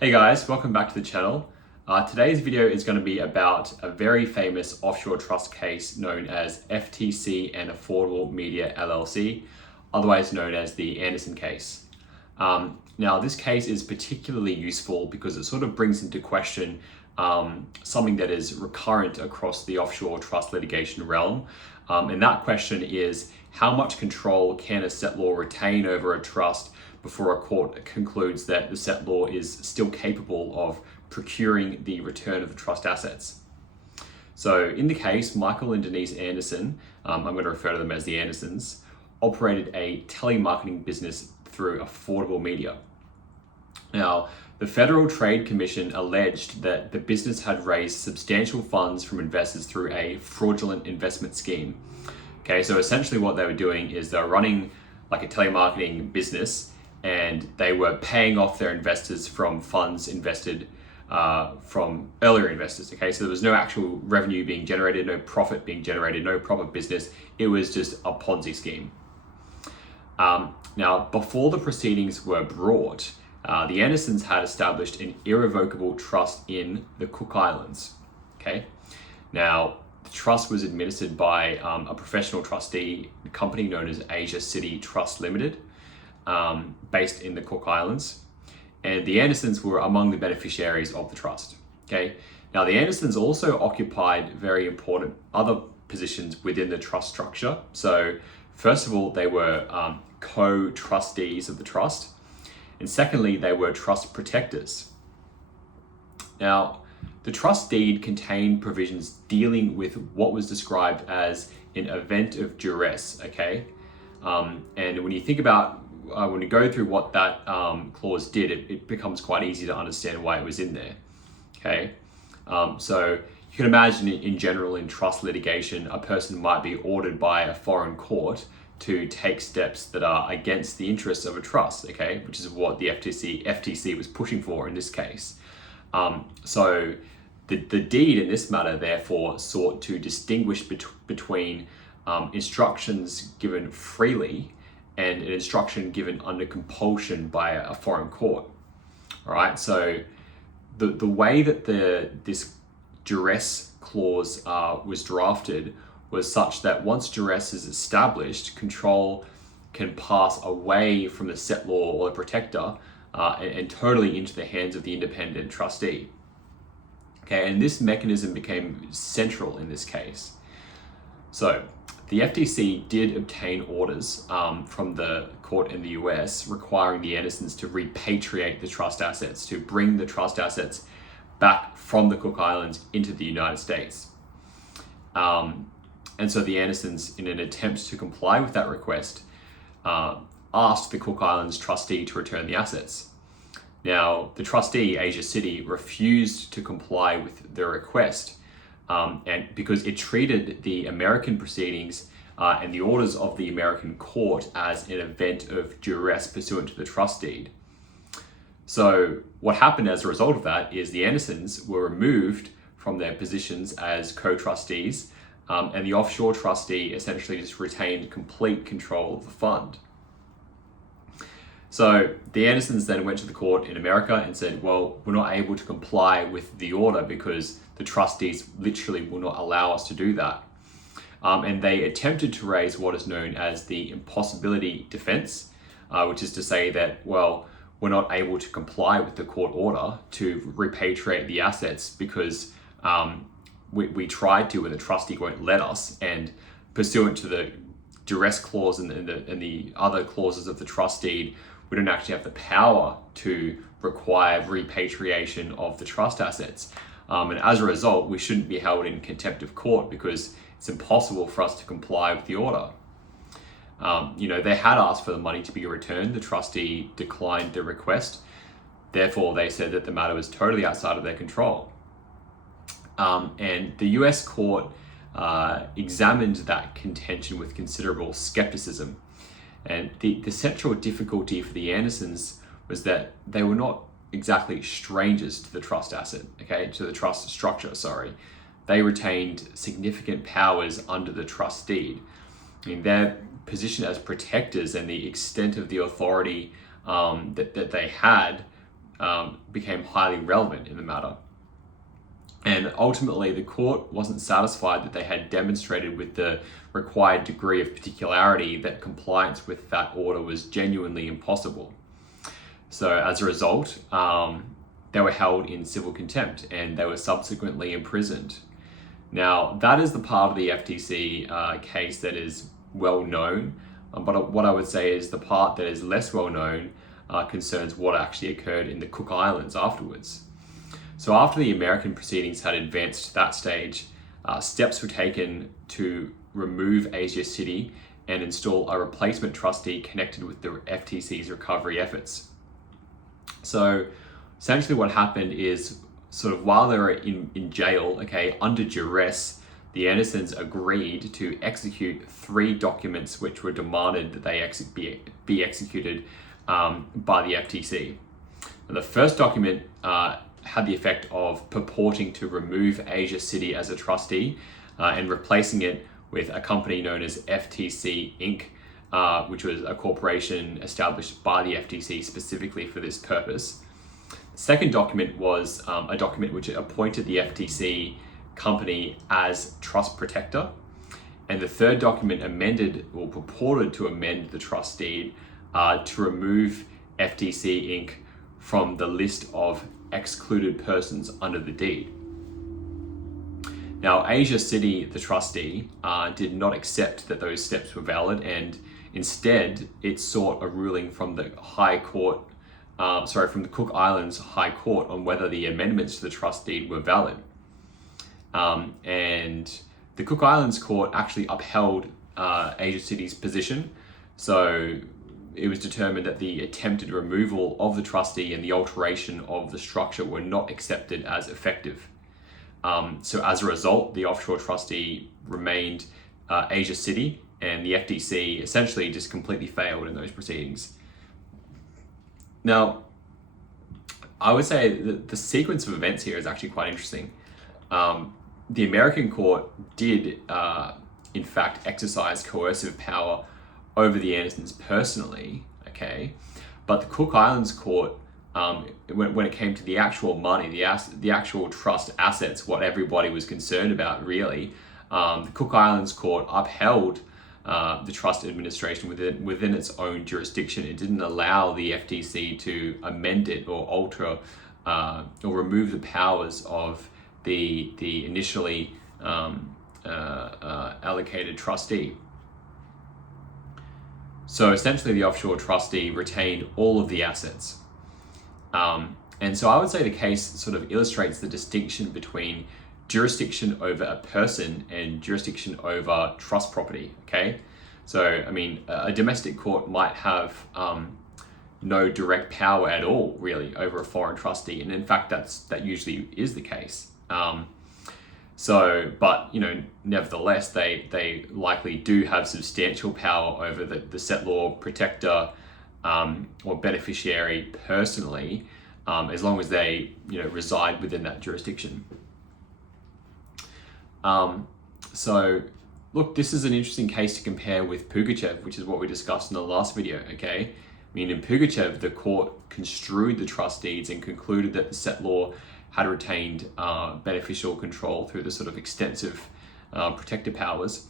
Hey guys, welcome back to the channel. Today's video is going to be about a very famous offshore trust case known as FTC and Affordable Media LLC, otherwise known as the Anderson case. Now, this case is particularly useful because it sort of brings into question something that is recurrent across the offshore trust litigation realm. And that question is, how much control can a settlor retain over a trust before a court concludes that the settlor is still capable of procuring the return of the trust assets? So in the case, Michael and Denise Anderson, I'm going to refer to them as the Andersons, operated a telemarketing business through Affordable Media. Now, the Federal Trade Commission alleged that the business had raised substantial funds from investors through a fraudulent investment scheme. Okay, so essentially what they were doing is they were running like a telemarketing business and they were paying off their investors from funds invested from earlier investors. Okay, so there was no actual revenue being generated, no profit being generated, no proper business. It was just a Ponzi scheme. Now, before the proceedings were brought, the Andersons had established an irrevocable trust in the Cook Islands. Okay, now the trust was administered by a professional trustee company known as Asia City Trust Limited, based in the Cook Islands, and the Andersons were among the beneficiaries of the trust. Okay, now the Andersons also occupied very important other positions within the trust structure. So first of all, they were co-trustees of the trust, and secondly, they were trust protectors. Now, the trust deed contained provisions dealing with what was described as an event of duress. Okay, and when you think about when you go through what that clause did, it becomes quite easy to understand why it was in there. Okay, so you can imagine in general in trust litigation, a person might be ordered by a foreign court to take steps that are against the interests of a trust. Okay, which is what the FTC was pushing for in this case. So the deed in this matter therefore sought to distinguish between instructions given freely and an instruction given under compulsion by a foreign court. All right, so the way that this duress clause was drafted was such that once duress is established, control can pass away from the settlor or the protector and totally into the hands of the independent trustee. Okay, and this mechanism became central in this case. So the FTC did obtain orders from the court in the US requiring the Andersons to repatriate the trust assets, to bring the trust assets back from the Cook Islands into the United States. And so the Andersons, in an attempt to comply with that request, asked the Cook Islands trustee to return the assets. Now, the trustee, Asia City, refused to comply with the request, and because it treated the American proceedings and the orders of the American court as an event of duress pursuant to the trust deed. So what happened as a result of that is the Andersons were removed from their positions as co-trustees, and the offshore trustee essentially just retained complete control of the fund. So the Andersons then went to the court in America and said, well, we're not able to comply with the order because the trustees literally will not allow us to do that. And they attempted to raise what is known as the impossibility defense, which is to say that, well, we're not able to comply with the court order to repatriate the assets because we tried to and the trustee won't let us, and pursuant to the duress clause and the other clauses of the trust deed, we don't actually have the power to require repatriation of the trust assets. And as a result, we shouldn't be held in contempt of court because it's impossible for us to comply with the order. They had asked for the money to be returned. The trustee declined the request. Therefore, they said that the matter was totally outside of their control. And the US court examined that contention with considerable skepticism. And the central difficulty for the Andersons was that they were not exactly strangers to the trust asset, to the trust structure, sorry. They retained significant powers under the trust deed. I mean, their position as protectors and the extent of the authority that they had became highly relevant in the matter. And ultimately, the court wasn't satisfied that they had demonstrated with the required degree of particularity that compliance with that order was genuinely impossible. So as a result, they were held in civil contempt and they were subsequently imprisoned. Now, that is the part of the FTC case that is well known, but what I would say is the part that is less well known concerns what actually occurred in the Cook Islands afterwards. So after the American proceedings had advanced to that stage, steps were taken to remove Asia City and install a replacement trustee connected with the FTC's recovery efforts. So essentially what happened is, sort of while they were in jail, okay, under duress, the Andersons agreed to execute 3 documents which were demanded that they be executed by the FTC. Now, the first document had the effect of purporting to remove Asia City as a trustee and replacing it with a company known as FTC Inc., which was a corporation established by the FTC specifically for this purpose. The second document was a document which appointed the FTC company as trust protector. And the third document amended or purported to amend the trust deed to remove FTC Inc. from the list of excluded persons under the deed. Now, Asia City, the trustee, did not accept that those steps were valid, and instead it sought a ruling from the from the Cook Islands High Court on whether the amendments to the trust deed were valid. And the Cook Islands Court actually upheld Asia City's position. So it was determined that the attempted removal of the trustee and the alteration of the structure were not accepted as effective. So as a result, the offshore trustee remained Asia City, and the FTC essentially just completely failed in those proceedings. Now, I would say that the sequence of events here is actually quite interesting. The American court did, in fact, exercise coercive power over the Andersons personally, okay? But the Cook Islands court, when it came to the actual money, the actual trust assets, what everybody was concerned about really, the Cook Islands court upheld the trust administration within its own jurisdiction. It didn't allow the FTC to amend it or alter or remove the powers of the initially allocated trustee. So essentially the offshore trustee retained all of the assets. And so I would say the case sort of illustrates the distinction between jurisdiction over a person and jurisdiction over trust property, okay? So, I mean, a domestic court might have no direct power at all, really, over a foreign trustee. And in fact, that usually is the case. But, you know, nevertheless, they likely do have substantial power over the settlor, protector, or beneficiary personally, as long as they, you know, reside within that jurisdiction. So, look, this is an interesting case to compare with Pugachev, which is what we discussed in the last video, okay? I mean, in Pugachev, the court construed the trust deeds and concluded that the settlor had retained beneficial control through the sort of extensive protective powers,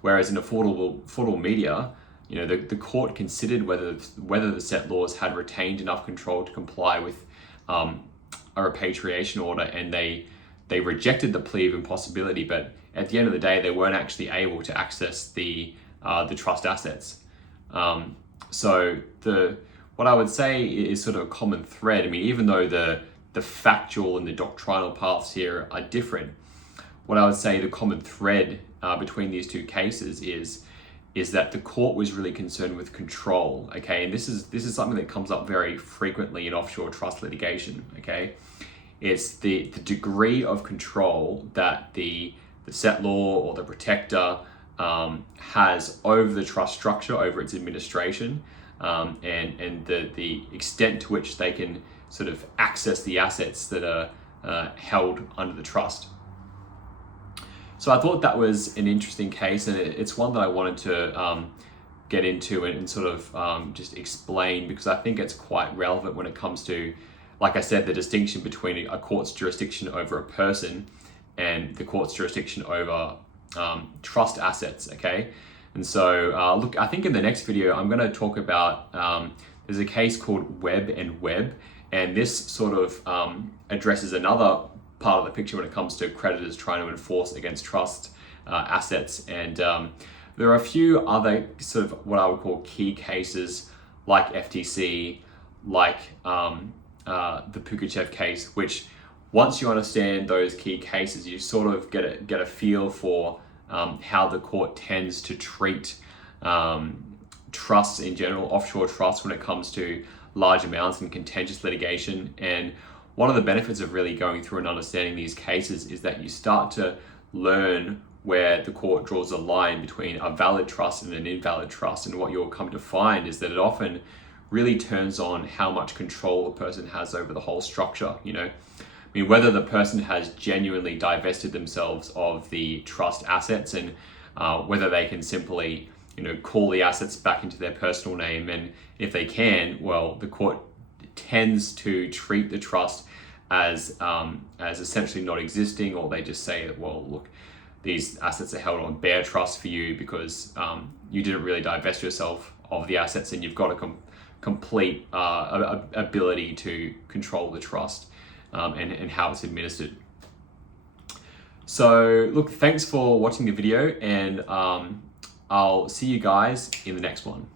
whereas in affordable media, you know, the court considered whether the settlors had retained enough control to comply with a repatriation order, and they rejected the plea of impossibility, but at the end of the day, they weren't actually able to access the trust assets. So what I would say is sort of a common thread. I mean, even though the factual and the doctrinal paths here are different, what I would say the common thread between these two cases is that the court was really concerned with control, okay? And this is something that comes up very frequently in offshore trust litigation, okay? It's the degree of control that the settlor or the protector has over the trust structure, over its administration, and the extent to which they can sort of access the assets that are held under the trust. So I thought that was an interesting case, and it's one that I wanted to get into and sort of just explain, because I think it's quite relevant when it comes to like I said, the distinction between a court's jurisdiction over a person and the court's jurisdiction over trust assets, okay? And so, look, I think in the next video, I'm going to talk about, there's a case called Webb and Webb, and this sort of addresses another part of the picture when it comes to creditors trying to enforce against trust assets. And there are a few other sort of what I would call key cases, like FTC, like the Pugachev case, which once you understand those key cases, you sort of get a feel for how the court tends to treat trusts in general, offshore trusts, when it comes to large amounts and contentious litigation. And one of the benefits of really going through and understanding these cases is that you start to learn where the court draws a line between a valid trust and an invalid trust. And what you'll come to find is that it often really turns on how much control a person has over the whole structure. You know, I mean, whether the person has genuinely divested themselves of the trust assets, and whether they can simply, you know, call the assets back into their personal name. And if they can, well, the court tends to treat the trust as essentially not existing, or they just say that, well, look, these assets are held on bare trust for you because you didn't really divest yourself of the assets, and you've got a complete ability to control the trust and how it's administered. So look, thanks for watching the video, and I'll see you guys in the next one.